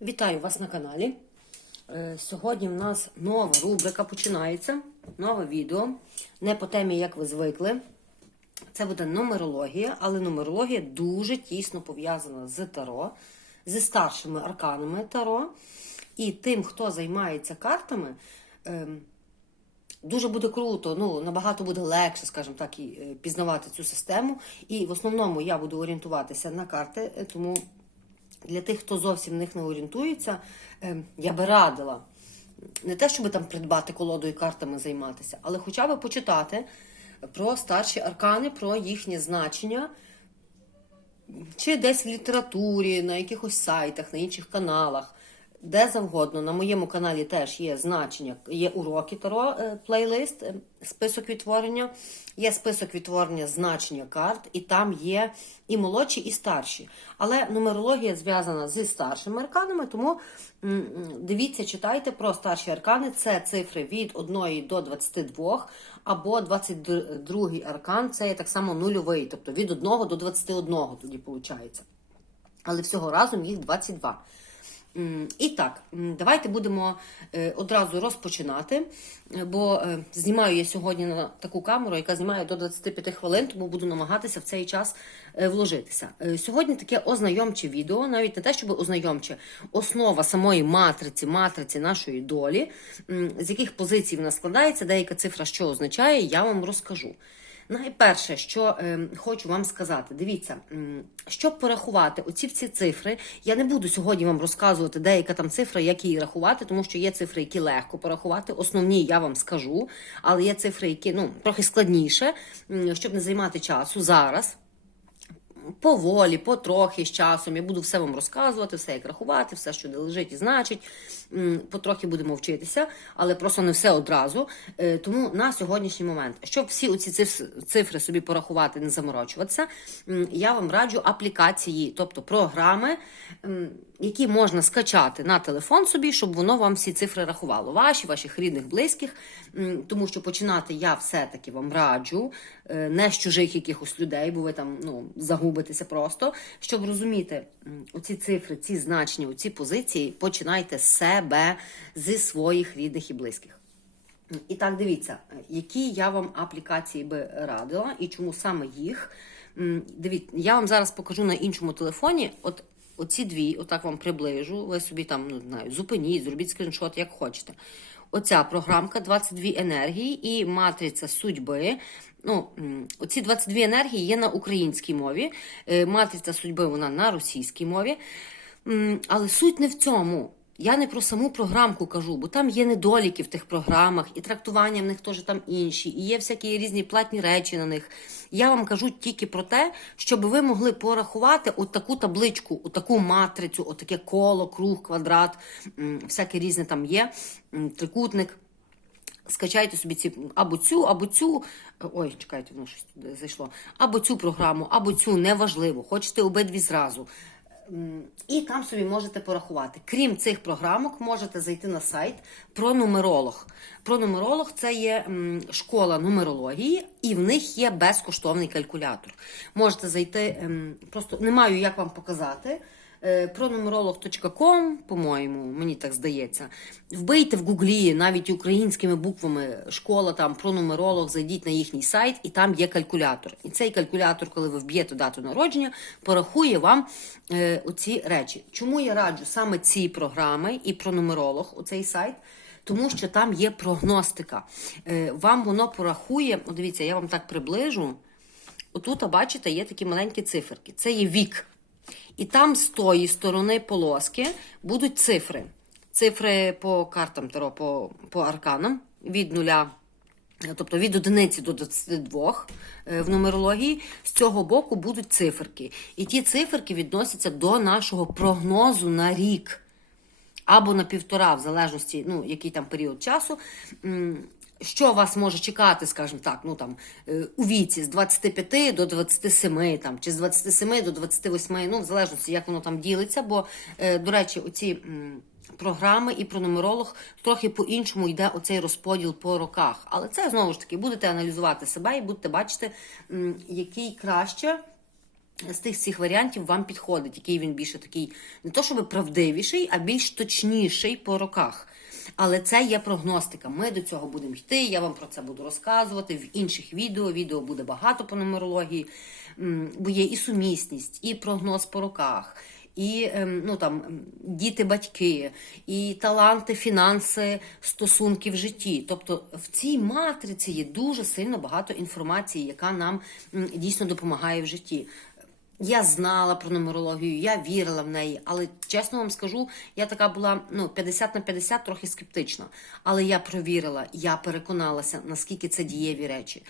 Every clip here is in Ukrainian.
Вітаю вас на каналі. Е, Сьогодні в нас нова рубрика починається, нове відео. Не по темі, як ви звикли. Це буде нумерологія, але нумерологія дуже тісно пов'язана з Таро, зі старшими арканами Таро. І тим, хто займається картами, ем, Дуже буде круто, ну набагато буде легше, скажімо так, і е, пізнавати цю систему. І в основному я буду орієнтуватися на карти, е, тому для тих, хто зовсім в них не орієнтується, е, я би радила не те, щоб там придбати колодою картами займатися, але хоча б почитати про старші аркани, про їхнє значення, чи десь в літературі, на якихось сайтах, на інших каналах. Де завгодно, на моєму каналі теж є значення, є уроки Таро, е, плейлист, е, список відтворення, є список відтворення значення карт, і там є і молодші, і старші. Але нумерологія зв'язана зі старшими арканами, тому дивіться, читайте про старші аркани. Це цифри від 1 до 22, або 22 аркан це так само нульовий, тобто від 1 до 21 тоді виходить. Але всього разом їх 22. І так, давайте будемо е, одразу розпочинати, е, бо е, знімаю я сьогодні на таку камеру, яка знімає до 25 хвилин, тому буду намагатися в цей час вложитися. Сьогодні таке ознайомче відео, навіть не те, щоб ознайомче, основа самої матриці, матриці нашої долі, з яких позицій вона складається, деяка цифра що означає, я вам розкажу. Найперше, що е, хочу вам сказати, дивіться, щоб порахувати оці всі цифри, я не буду сьогодні вам розказувати, деяка там цифра, як її рахувати, тому що є цифри, які легко порахувати. Основні я вам скажу, але є цифри, які ну трохи складніше, щоб не займати часу зараз. Поволі, потрохи з часом. Я буду все вам розказувати, все як рахувати, все, що де лежить і значить. Потрохи будемо вчитися, але просто не все одразу. Е, Тому на сьогоднішній момент, щоб всі оці цифри собі порахувати, не заморочуватися, я вам раджу аплікації, тобто програми, які можна скачати на телефон собі, щоб воно вам всі цифри рахувало. Ваші, ваших рідних, близьких. Тому що починати я все-таки вам раджу, е, не з чужих якихось людей, бо ви там ну, загубитеся просто. Щоб розуміти оці цифри, ці значення, оці позиції, починайте з себе, зі своїх рідних і близьких. І так, дивіться, які я вам аплікації би радила і чому саме їх. Дивіться, я вам зараз покажу на іншому телефоні. От оці дві, отак вам приближу. Ви собі там ну, знаю, зупиніть, зробіть скріншот, як хочете. Оця програмка 22 енергії і матриця судьби. Ну, оці 22 енергії є на українській мові. Е, Матриця судьби вона на російській мові. Але суть не в цьому. Я не про саму програмку кажу, бо там є недоліки в тих програмах, і трактування в них теж там інші, і є всякі різні платні речі на них. Я вам кажу тільки про те, щоб ви могли порахувати от таку табличку, от таку матрицю, от таке коло, круг, квадрат, всяке різне там є, трикутник. Скачайте собі ці або цю, або цю. Ой, чекайте, воно щось зайшло. Або цю програму, або цю, неважливо. Хочете обидві зразу. І там собі можете порахувати. Крім цих програмок, можете зайти на сайт про нумеролог. Про нумеролог це є школа нумерології, і в них є безкоштовний калькулятор. Можете зайти, ем, просто не маю як вам показати. Пронумеролог.com, по-моєму, мені так здається. Вбийте в гуглі навіть українськими буквами школа там пронумеролог, зайдіть на їхній сайт, і там є калькулятор. І цей калькулятор, коли ви вб'єте дату народження, порахує вам е, оці речі. Чому я раджу саме ці програми і пронумеролог, оцей сайт? Тому що там є прогностика. Е, вам воно порахує, от дивіться, я вам так приближу. Отут, бачите, є такі маленькі циферки. Це є вік. І там з тої сторони полоски будуть цифри. Цифри по картам Таро, по, по арканам від нуля, тобто від одиниці до 22 е, в нумерології. З цього боку будуть циферки. І ті циферки відносяться до нашого прогнозу на рік. Або на півтора, в залежності, ну, який там період часу. Що вас може чекати, скажімо так, ну там е, у віці з 25 до 27, там, чи з 27 до 28, ну, в залежності, як воно там ділиться. Бо, е, до речі, оці програми і про нумеролог трохи по-іншому йде оцей розподіл по роках. Але це знову ж таки будете аналізувати себе і будете бачити, який краще з тих всіх варіантів вам підходить, який він більше такий, не то щоб правдивіший, а більш точніший по роках. Але це є прогностика. Ми до цього будемо йти. Я вам про це буду розказувати в інших відео. Відео буде багато по нумерології, бо є і сумісність, і прогноз по роках, і ем, ну там ем, діти, батьки, і таланти, фінанси, стосунки в житті. Тобто в цій матриці є дуже сильно багато інформації, яка нам дійсно допомагає в житті. Я знала про нумерологію, я вірила в неї, але чесно вам скажу, я така була ну 50 на 50, трохи скептична. Але я провірила, я переконалася, наскільки це дієві речі.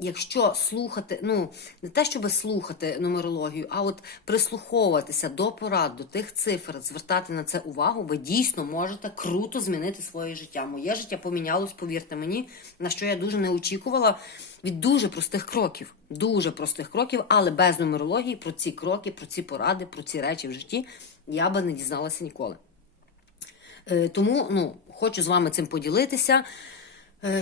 Якщо слухати, ну не те, щоб слухати нумерологію, а от прислуховуватися до порад, до тих цифр, звертати на це увагу, ви дійсно можете круто змінити своє життя. Моє життя помінялось, повірте мені, на що я дуже не очікувала від дуже простих кроків. Дуже простих кроків, але без нумерології про ці кроки, про ці поради, про ці речі в житті я би не дізналася ніколи. Е, Тому ну, хочу з вами цим поділитися,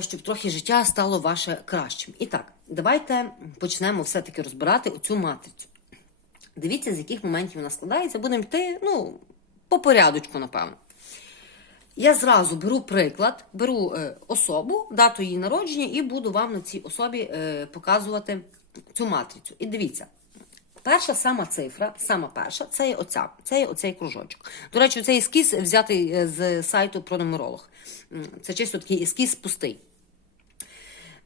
щоб трохи життя стало ваше кращим. І так, давайте почнемо все-таки розбирати оцю матрицю. Дивіться, з яких моментів вона складається. Будемо йти ну, по порядочку, напевно. Я зразу беру приклад, беру е, особу, дату її народження, і буду вам на цій особі е, показувати цю матрицю. І дивіться, перша сама цифра, сама перша, це є оця, це є оцей кружочок. До речі, цей ескіз взятий е, з сайту про нумеролог. Це чисто такий ескіз пустий.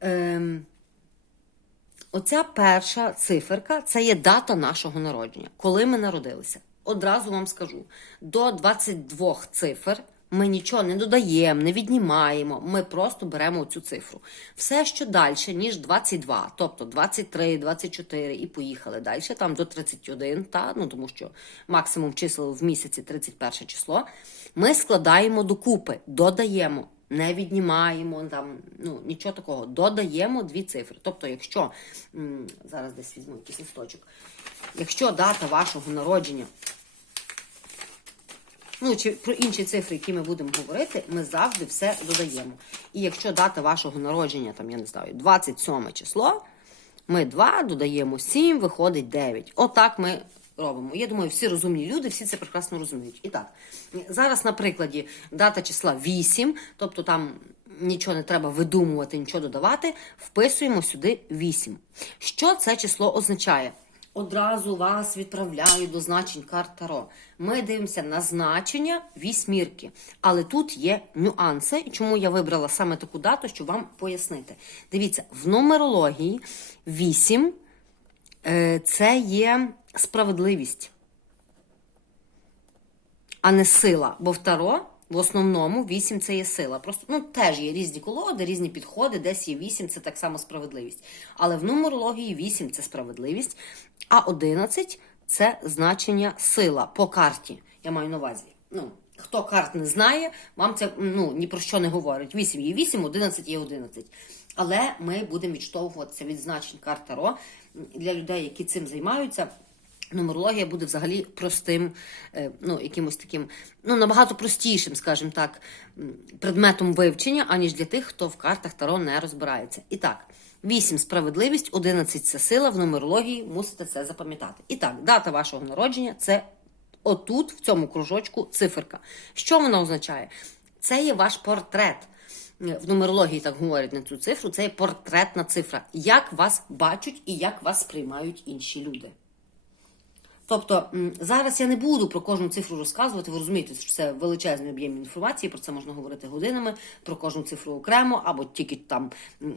Ем, Оця перша циферка це є дата нашого народження, коли ми народилися. Одразу вам скажу: до 22 цифр ми нічого не додаємо, не віднімаємо. Ми просто беремо цю цифру. Все, що далі, ніж 22, тобто 23, 24 і поїхали далі, там до 31, та, ну тому що максимум чисел в місяці 31 число, ми складаємо докупи, додаємо не віднімаємо там, ну нічого такого. Додаємо дві цифри. Тобто, якщо зараз десь візьму якийсь листочок, якщо дата вашого народження, ну чи про інші цифри, які ми будемо говорити, ми завжди все додаємо. І якщо дата вашого народження, там я не знаю, 27 число, ми 2 додаємо 7, виходить 9. Отак ми робимо. Я думаю, всі розумні люди, всі це прекрасно розуміють. І так, зараз на прикладі дата числа 8, тобто там нічого не треба видумувати, нічого додавати, вписуємо сюди 8. Що це число означає? Одразу вас відправляють до значень карт Таро. Ми дивимося на значення вісьмірки. Але тут є нюанси, чому я вибрала саме таку дату, щоб вам пояснити. Дивіться, в нумерології 8 е, це є справедливість, а не сила. Бо в Таро в основному 8 це є сила. Просто ну теж є різні колоди, різні підходи, десь є 8 це так само справедливість. Але в нумерології 8 це справедливість, а 11 це значення сила по карті. Я маю на увазі. Ну, хто карт не знає, вам це ну, ні про що не говорить. 8 є 8, 11 є 11. Але ми будемо відштовхуватися від значень карт Таро для людей, які цим займаються. Нумерологія буде взагалі простим, е, ну, якимось таким, ну, набагато простішим, скажімо так, предметом вивчення, аніж для тих, хто в картах Таро не розбирається. І так, 8 справедливість, 11 це сила в нумерології, мусите це запам'ятати. І так, дата вашого народження це отут, в цьому кружочку, циферка. Що вона означає? Це є ваш портрет. В нумерології так говорять на цю цифру, це є портретна цифра. Як вас бачать і як вас сприймають інші люди. Тобто зараз я не буду про кожну цифру розказувати. Ви розумієте, що це величезний об'єм інформації. Про це можна говорити годинами, про кожну цифру окремо, або тільки там,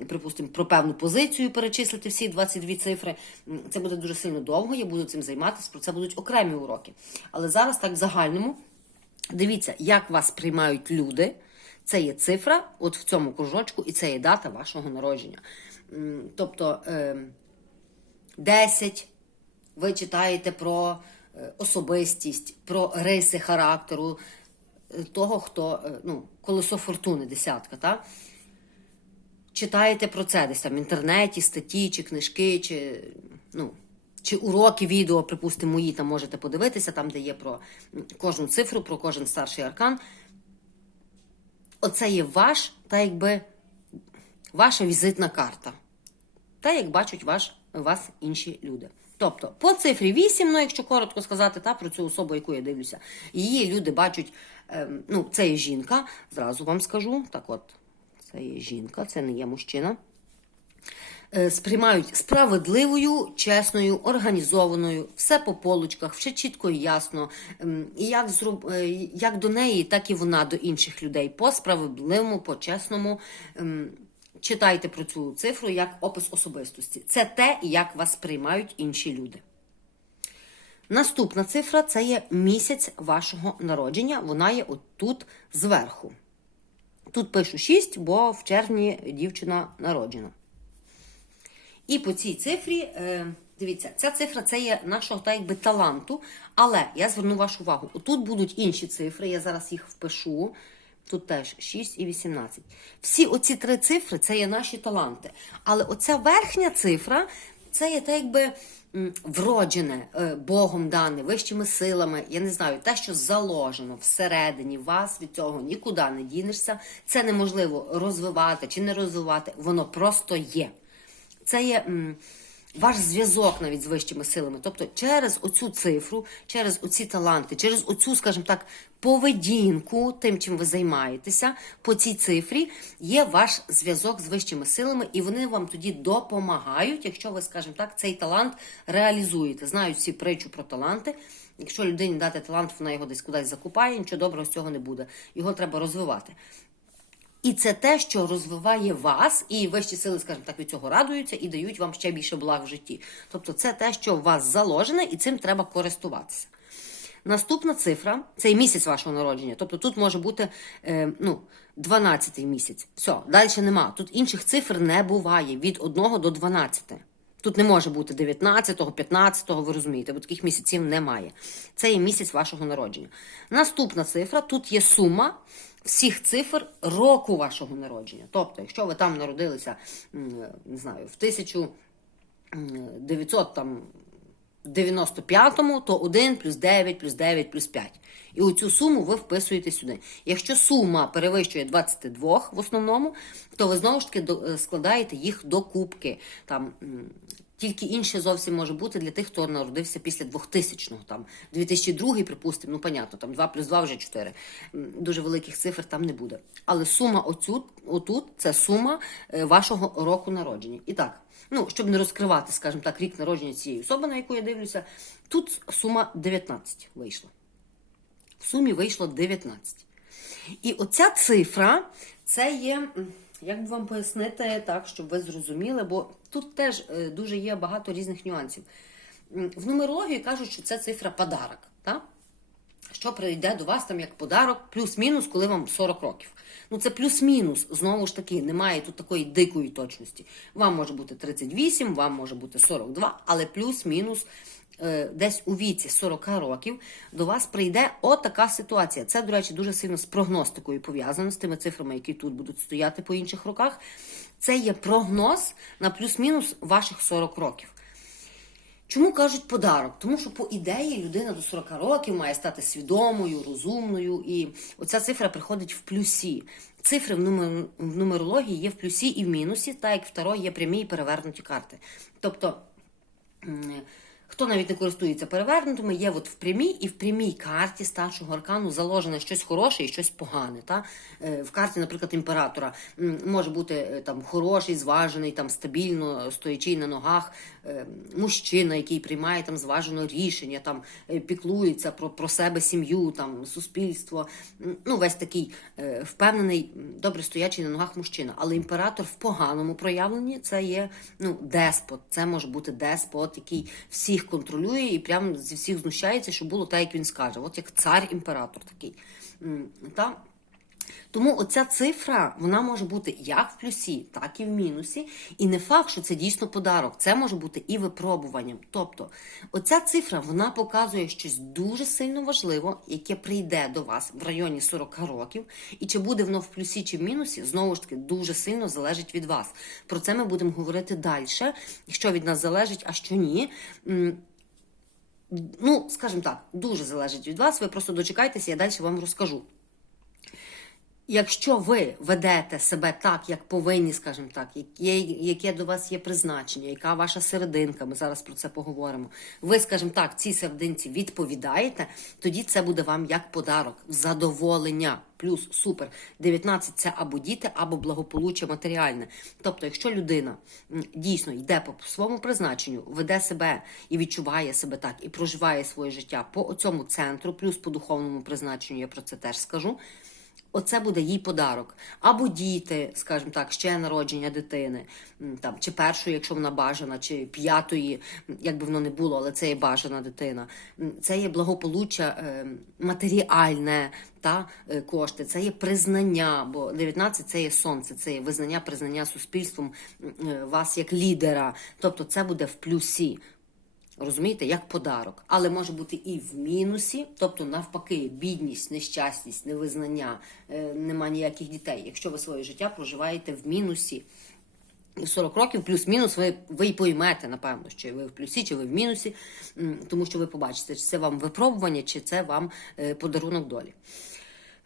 припустимо, про певну позицію перечислити всі 22 цифри. Це буде дуже сильно довго. Я буду цим займатися. Про це будуть окремі уроки. Але зараз так в загальному дивіться, як вас приймають люди. Це є цифра, от в цьому кружочку, і це є дата вашого народження. Тобто ем, 10 ви читаєте про е, особистість, про риси характеру е, того, хто е, ну, колесо фортуни, десятка, так? Читаєте про це десь там в інтернеті, статті, чи книжки, чи, ну, чи уроки відео, припустимо, мої там можете подивитися, там, де є про кожну цифру, про кожен старший аркан. Оце є ваш, та якби ваша візитна карта. Та як бачать ваш, вас інші люди. Тобто, по цифрі 8, ну якщо коротко сказати, та про цю особу, яку я дивлюся, її люди бачать, ем, ну, це є жінка, зразу вам скажу. Так от, це є жінка, це не є мужчина. Е, Сприймають справедливою, чесною, організованою, все по полочках, все чітко і ясно. Ем, І як, зроб... е, як до неї, так і вона до інших людей. По справедливому, по чесному. Читайте про цю цифру як опис особистості. Це те, як вас сприймають інші люди. Наступна цифра це є місяць вашого народження. Вона є отут зверху. Тут пишу 6, бо в червні дівчина народжена. І по цій цифрі, е, дивіться, ця цифра це є нашого так якби таланту. Але я зверну вашу увагу: тут будуть інші цифри, я зараз їх впишу. Тут теж 6 і 18. Всі оці три цифри це є наші таланти. Але оця верхня цифра це є так якби вроджене, е, Богом дане, вищими силами. Я не знаю, те, що заложено всередині вас, від цього нікуди не дінешся. Це неможливо розвивати чи не розвивати. Воно просто є. Це є ваш зв'язок навіть з вищими силами. Тобто через оцю цифру, через оці таланти, через оцю, скажімо так, поведінку, тим, чим ви займаєтеся, по цій цифрі є ваш зв'язок з вищими силами, і вони вам тоді допомагають, якщо ви, скажімо так, цей талант реалізуєте. Знають всі притчу про таланти. Якщо людині дати талант, вона його десь кудись закупає, нічого доброго з цього не буде. Його треба розвивати. І це те, що розвиває вас, і вищі сили, скажімо так, від цього радуються і дають вам ще більше благ в житті. Тобто, це те, що у вас заложене, і цим треба користуватися. Наступна цифра це місяць вашого народження. Тобто тут може бути е, ну, 12 місяць. Все, далі нема. Тут інших цифр не буває від 1 до 12. Тут не може бути 19-го, 15-го, ви розумієте, бо таких місяців немає. Це є місяць вашого народження. Наступна цифра тут є сума всіх цифр року вашого народження. Тобто, якщо ви там народилися, не знаю, в 1900 там. 95-му, то 1 плюс 9 плюс 9 плюс 5. І оцю суму ви вписуєте сюди. Якщо сума перевищує 22 в основному, то ви знову ж таки е, складаєте їх до кубки. Там тільки інше зовсім може бути для тих, хто народився після 2000-го. Там 2002, припустимо, ну понятно, там 2 плюс 2 вже 4. Дуже великих цифр там не буде. Але сума оцю, отут це сума е, вашого року народження. І так. Ну, щоб не розкривати, скажімо так, рік народження цієї особи, на яку я дивлюся, тут сума 19 вийшла. В сумі вийшло 19. І оця цифра, це є, як би вам пояснити так, щоб ви зрозуміли, бо тут теж е, дуже є багато різних нюансів. В нумерології кажуть, що це цифра подарок. Так? що прийде до вас там як подарок, плюс-мінус, коли вам 40 років. Ну це плюс-мінус, знову ж таки, немає тут такої дикої точності. Вам може бути 38, вам може бути 42, але плюс-мінус е, десь у віці 40 років до вас прийде отака ситуація. Це, до речі, дуже сильно з прогностикою пов'язано з тими цифрами, які тут будуть стояти по інших роках. Це є прогноз на плюс-мінус ваших 40 років. Чому кажуть подарок? Тому що по ідеї людина до 40 років має стати свідомою, розумною, і оця цифра приходить в плюсі. Цифри в, нумер... в нумерології є в плюсі і в мінусі, так як в таро є прямі і перевернуті карти. Тобто, хто навіть не користується перевернутими, є от в прямій і в прямій карті старшого аркану заложене щось хороше і щось погане. Та? Е, В карті, наприклад, імператора може бути е, там хороший, зважений, там стабільно стоячий на ногах, е, мужчина, який приймає там зважено рішення, там піклується про, про себе, сім'ю, там суспільство. Ну, весь такий впевнений, добре стоячий на ногах мужчина. Але імператор в поганому проявленні це є ну, деспот. Це може бути деспот, який всіх контролює і прямо зі всіх знущається, що було так, як він скаже. От як цар-імператор такий. Та? Тому оця цифра вона може бути як в плюсі, так і в мінусі. І не факт, що це дійсно подарок. Це може бути і випробуванням. Тобто, оця цифра вона показує щось дуже сильно важливе, яке прийде до вас в районі 40 років. І чи буде воно в плюсі чи в мінусі, знову ж таки, дуже сильно залежить від вас. Про це ми будемо говорити далі. Що від нас залежить, а що ні. Ну, скажімо так, дуже залежить від вас. Ви просто дочекайтеся, я далі вам розкажу. Якщо ви ведете себе так, як повинні, скажімо так, яке, до вас є призначення, яка ваша серединка, ми зараз про це поговоримо. Ви, скажімо так, цій серединці відповідаєте, тоді це буде вам як подарок, задоволення. Плюс супер. 19 це або діти, або благополуччя матеріальне. Тобто, якщо людина дійсно йде по своєму призначенню, веде себе і відчуває себе так, і проживає своє життя по цьому центру, плюс по духовному призначенню, я про це теж скажу. Оце буде їй подарок. Або діти, скажімо так, ще народження дитини, там, чи першої, якщо вона бажана, чи п'ятої, як би воно не було, але це є бажана дитина. Це є благополуччя е, матеріальне та е, кошти, це є признання, бо 19 це є сонце, це є визнання, признання суспільством е, вас як лідера. Тобто це буде в плюсі. Розумієте, як подарок, але може бути і в мінусі, тобто навпаки, бідність, нещасність, невизнання, е, нема ніяких дітей. Якщо ви своє життя проживаєте в мінусі. І 40 років плюс-мінус ви, ви й поймете, напевно, чи ви в плюсі, чи ви в мінусі, тому що ви побачите, чи це вам випробування, чи це вам е, подарунок долі.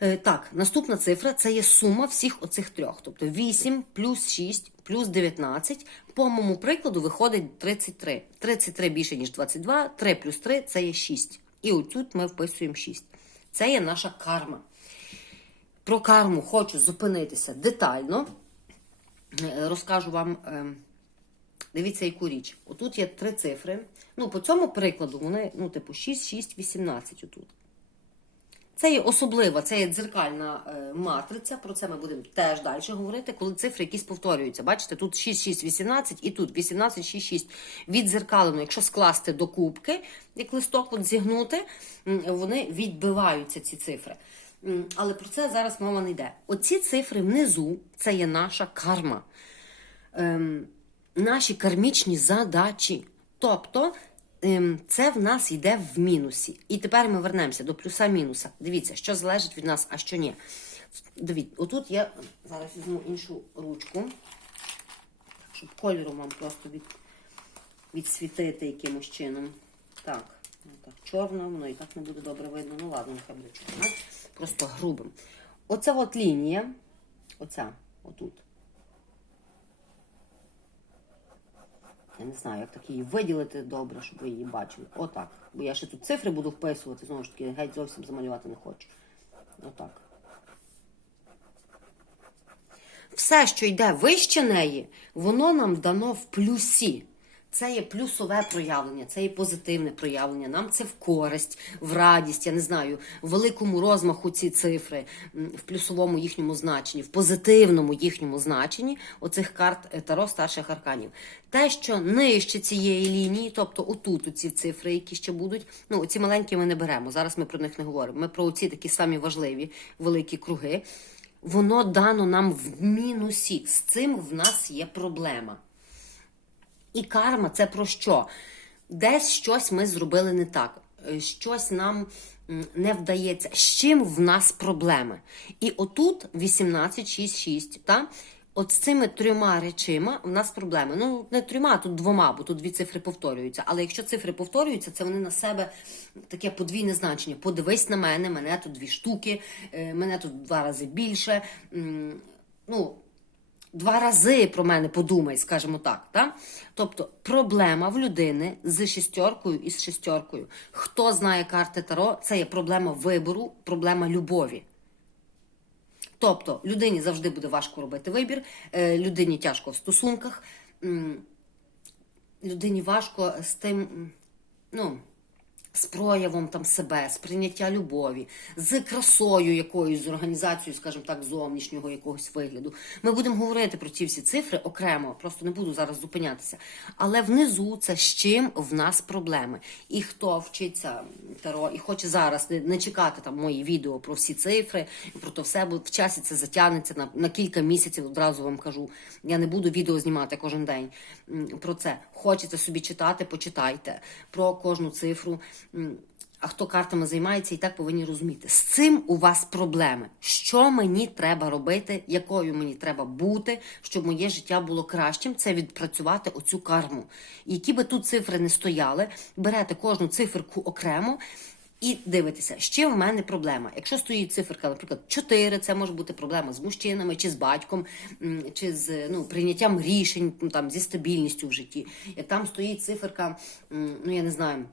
Е, Так, наступна цифра це є сума всіх оцих трьох. Тобто 8 плюс 6 плюс 19. По моєму прикладу виходить 33. 33 більше, ніж 22, 3 плюс 3 це є 6. І отут ми вписуємо 6. Це є наша карма. Про карму хочу зупинитися детально. Е, Розкажу вам. е, Дивіться, яку річ. Отут є три цифри. Ну, по цьому прикладу вони, ну, типу, 6, 6, 18 отут. Це є особлива, це є дзеркальна е, матриця. Про це ми будемо теж далі говорити, коли цифри якісь повторюються. Бачите, тут 6, 6, 18 і тут 18, 6, 6. Віддзеркалено, якщо скласти до кубки, як листок от зігнути, вони відбиваються, ці цифри. Але про це зараз мова не йде. Оці цифри внизу це є наша карма ем, наші кармічні задачі. Тобто це в нас йде в мінусі. І тепер ми вернемося до плюса-мінуса. Дивіться, що залежить від нас, а що ні. Дивіться, отут я зараз візьму іншу ручку, щоб кольором вам просто від, відсвітити якимось чином. Так, ну так, чорно, воно і так не буде добре видно. Ну ладно, нехай буде чорно. Просто грубим. Оця от лінія, оця, отут. Я не знаю, як так її виділити добре, щоб ви її бачили. Отак. Бо я ще тут цифри буду вписувати, знову ж таки, геть зовсім замалювати не хочу. Отак. Все, що йде вище неї, воно нам дано в плюсі. Це є плюсове проявлення, це є позитивне проявлення. Нам це в користь, в радість, я не знаю, в великому розмаху ці цифри, в плюсовому їхньому значенні, в позитивному їхньому значенні оцих карт е, Таро старших арканів. Те, що нижче цієї лінії, тобто отут оці цифри, які ще будуть, ну ці маленькі ми не беремо. Зараз ми про них не говоримо. Ми про оці такі самі важливі великі круги. Воно дано нам в мінусі. З цим в нас є проблема. І карма це про що? Десь щось ми зробили не так, е, щось нам не вдається. З чим в нас проблеми? І отут 18, 6, 6, та? От з цими трьома речима в нас проблеми. Ну, не трьома, а тут двома, бо тут дві цифри повторюються. Але якщо цифри повторюються, це вони на себе таке подвійне значення. Подивись на мене, мене тут дві штуки, е, мене тут два рази більше. Ну, два рази про мене подумай, скажімо так. Та? Тобто проблема в людини з шістеркою і з шістеркою. Хто знає карти Таро, це є проблема вибору, проблема любові. Тобто людині завжди буде важко робити вибір, е, людині тяжко в стосунках, людині важко з тим, ну, з проявом там себе, з прийняття любові, з красою якоюсь, з організацією, скажімо так, зовнішнього якогось вигляду. Ми будемо говорити про ці всі цифри окремо, просто не буду зараз зупинятися. Але внизу це з чим в нас проблеми. І хто вчиться таро і хоче зараз не, не чекати там мої відео про всі цифри, про то все, бо в часі це затягнеться на, на кілька місяців, одразу вам кажу. Я не буду відео знімати кожен день про це. Хочете собі читати, почитайте про кожну цифру. А хто картами займається, і так повинні розуміти. З цим у вас проблеми. Що мені треба робити, якою мені треба бути, щоб моє життя було кращим, це відпрацювати оцю карму. Які би тут цифри не стояли, берете кожну циферку окремо І дивитеся, чим в мене проблема. Якщо стоїть циферка, наприклад, 4, це може бути проблема з мужчинами, чи з батьком, чи з ну, прийняттям рішень, там, зі стабільністю в житті. Як там стоїть циферка, ну я не знаю.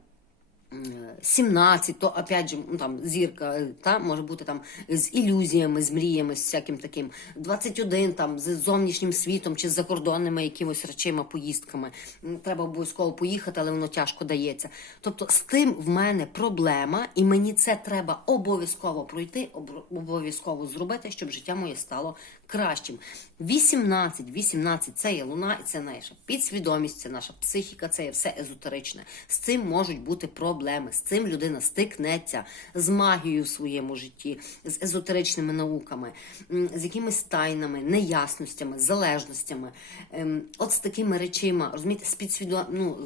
М, 17, то опять же ну, там зірка е, та може бути там з ілюзіями, з мріями, з всяким таким. 21 там з зовнішнім світом чи з закордонними якимось речима, поїздками. Треба обов'язково поїхати, але воно тяжко дається. Тобто з тим в мене проблема, і мені це треба обов'язково пройти, обов'язково зробити, щоб життя моє стало кращим. 18, 18 це є луна, і це наша підсвідомість, це наша психіка, це є все езотеричне. З цим можуть бути проблеми. З цим людина стикнеться з магією в своєму житті, з езотеричними науками, з якимись тайнами, неясностями, залежностями. Ем, От з такими речима, розумієте, з підсвідом... ну,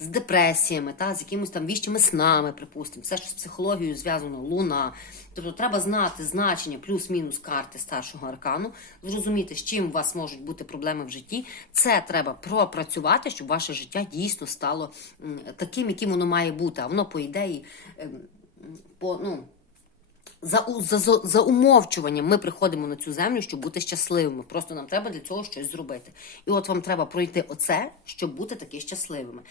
з депресіями, та, з якимись там віщими снами, припустимо, все, що з психологією зв'язано, луна. Тобто треба знати значення плюс-мінус карти старшого аркану, зрозуміти, з чим у вас можуть бути проблеми в житті. Це треба пропрацювати, щоб ваше життя дійсно стало таким, яким воно має бути. А воно, по ідеї, ем, по, ну, за, за, за, за умовчуванням ми приходимо на цю землю, щоб бути щасливими. Просто нам треба для цього щось зробити. І от вам треба пройти оце, щоб бути таки щасливими.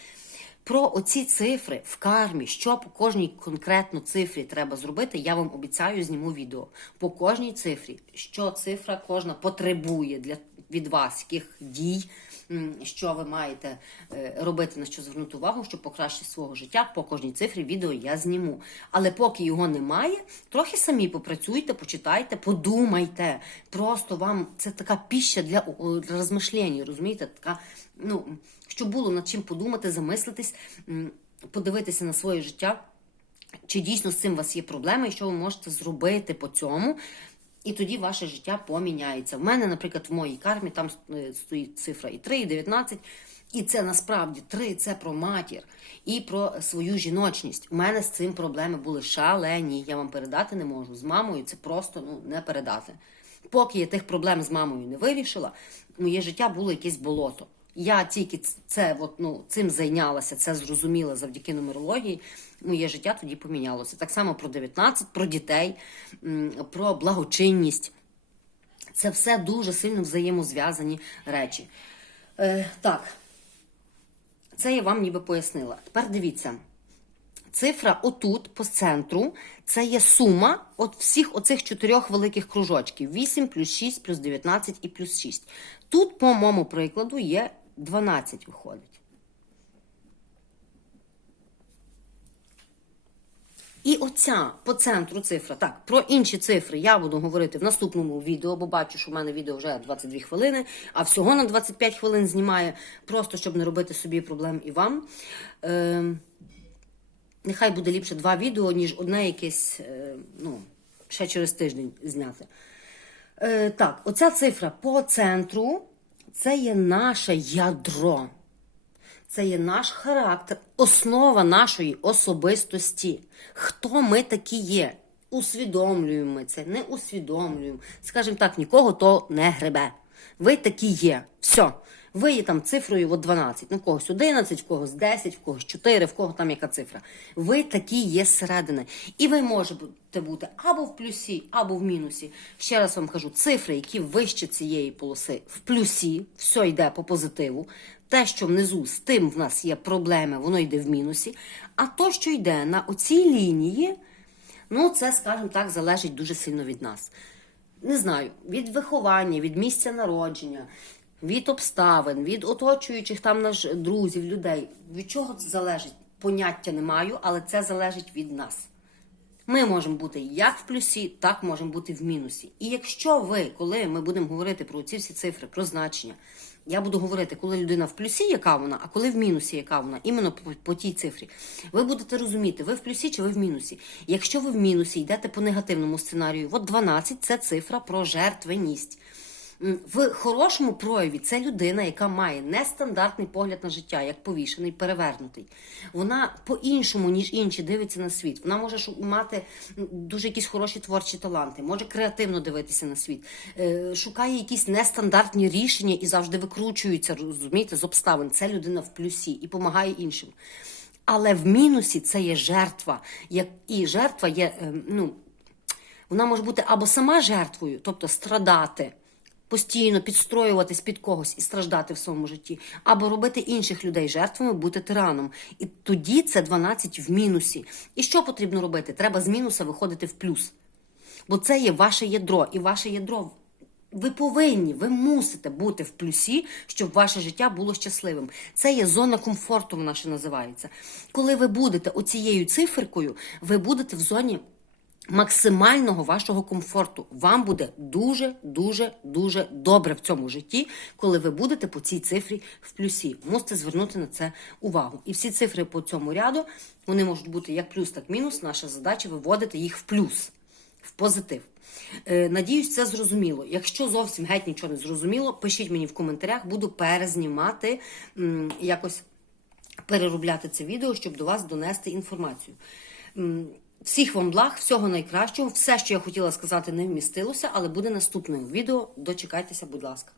Про оці цифри в кармі, що по кожній конкретно цифрі треба зробити, я вам обіцяю, зніму відео. По кожній цифрі, що цифра кожна потребує для від вас, яких дій, що ви маєте е, робити, на що звернути увагу, щоб покращити свого життя. По кожній цифрі відео я зніму. Але поки його немає, трохи самі попрацюйте, почитайте, подумайте. Просто вам це така піща для о, розмишлень, розумієте? Така, ну, щоб було над чим подумати, замислитись, подивитися на своє життя. Чи дійсно з цим у вас є проблеми, і що ви можете зробити по цьому? І тоді ваше життя поміняється. В мене, наприклад, в моїй кармі там е, стоїть цифра і 3, і 19. І це насправді 3 це про матір і про свою жіночність. У мене з цим проблеми були шалені. Я вам передати не можу. З мамою це просто ну, не передати. Поки я тих проблем з мамою не вирішила, моє життя було якесь болото. Я тільки це от, ну, цим зайнялася, це зрозуміла завдяки нумерології. Моє життя тоді помінялося. Так само про 19, про дітей, про благочинність. Це все дуже сильно взаємозв'язані речі. Е, так, це я вам ніби пояснила. Тепер дивіться. Цифра отут, по центру, це є сума от всіх оцих чотирьох великих кружочків: 8 плюс 6 плюс 19 і плюс 6. Тут, по моєму прикладу, є 12 виходить. І оця по центру цифра. Так, про інші цифри я буду говорити в наступному відео, бо бачу, що в мене відео вже 22 хвилини, а всього на 25 хвилин знімає, просто щоб не робити собі проблем і вам. Е, нехай буде ліпше два відео, ніж одне якесь, е, ну, ще через тиждень зняти. Е, так, оця цифра по центру це є наше ядро. Це є наш характер, основа нашої особистості. Хто ми такі є? Усвідомлюємо ми це, не усвідомлюємо. Скажімо так, нікого то не гребе. Ви такі є. Все. Ви є там цифрою от 12. Ну, в когось 11, в когось 10, в когось 4, в кого там яка цифра. Ви такі є зсередини. І ви можете бути або в плюсі, або в мінусі. Ще раз вам кажу, цифри, які вище цієї полоси, в плюсі, все йде по позитиву. Те, що внизу з тим в нас є проблеми, воно йде в мінусі. А то, що йде на оцій лінії, ну це, скажімо так, залежить дуже сильно від нас. Не знаю, від виховання, від місця народження, від обставин, від оточуючих там наш друзів, людей. Від чого це залежить? Поняття не маю, але це залежить від нас. Ми можемо бути як в плюсі, так можемо бути в мінусі. І якщо ви, коли ми будемо говорити про ці всі цифри, про значення, я буду говорити, коли людина в плюсі, яка вона, а коли в мінусі, яка вона, іменно по, по тій цифрі, ви будете розуміти, ви в плюсі чи ви в мінусі. Якщо ви в мінусі йдете по негативному сценарію, от 12 це цифра про жертвеність. В хорошому прояві це людина, яка має нестандартний погляд на життя, як повішений, перевернутий. Вона по-іншому, ніж інші, дивиться на світ. Вона може мати дуже якісь хороші творчі таланти, може креативно дивитися на світ, е, шукає якісь нестандартні рішення і завжди викручується, розумієте, з обставин. Це людина в плюсі і допомагає іншим. Але в мінусі це є жертва. І жертва є, е, ну, вона може бути або сама жертвою, тобто страдати, постійно підстроюватись під когось і страждати в своєму житті, або робити інших людей жертвами, бути тираном. І тоді це 12 в мінусі. І що потрібно робити? Треба з мінуса виходити в плюс. Бо це є ваше ядро, і ваше ядро. Ви повинні, ви мусите бути в плюсі, щоб ваше життя було щасливим. Це є зона комфорту, вона ще називається. Коли ви будете оцією циферкою, ви будете в зоні максимального вашого комфорту. Вам буде дуже, дуже, дуже добре в цьому житті, коли ви будете по цій цифрі в плюсі. Мусите звернути на це увагу. І всі цифри по цьому ряду вони можуть бути як плюс, так мінус. Наша задача виводити їх в плюс, в позитив. Е, Надіюсь, це зрозуміло. Якщо зовсім геть нічого не зрозуміло, пишіть мені в коментарях, буду перезнімати якось переробляти це відео, щоб до вас донести інформацію. Всіх вам благ, всього найкращого. Все, що я хотіла сказати, не вмістилося, але буде наступним відео. Дочекайтеся, будь ласка.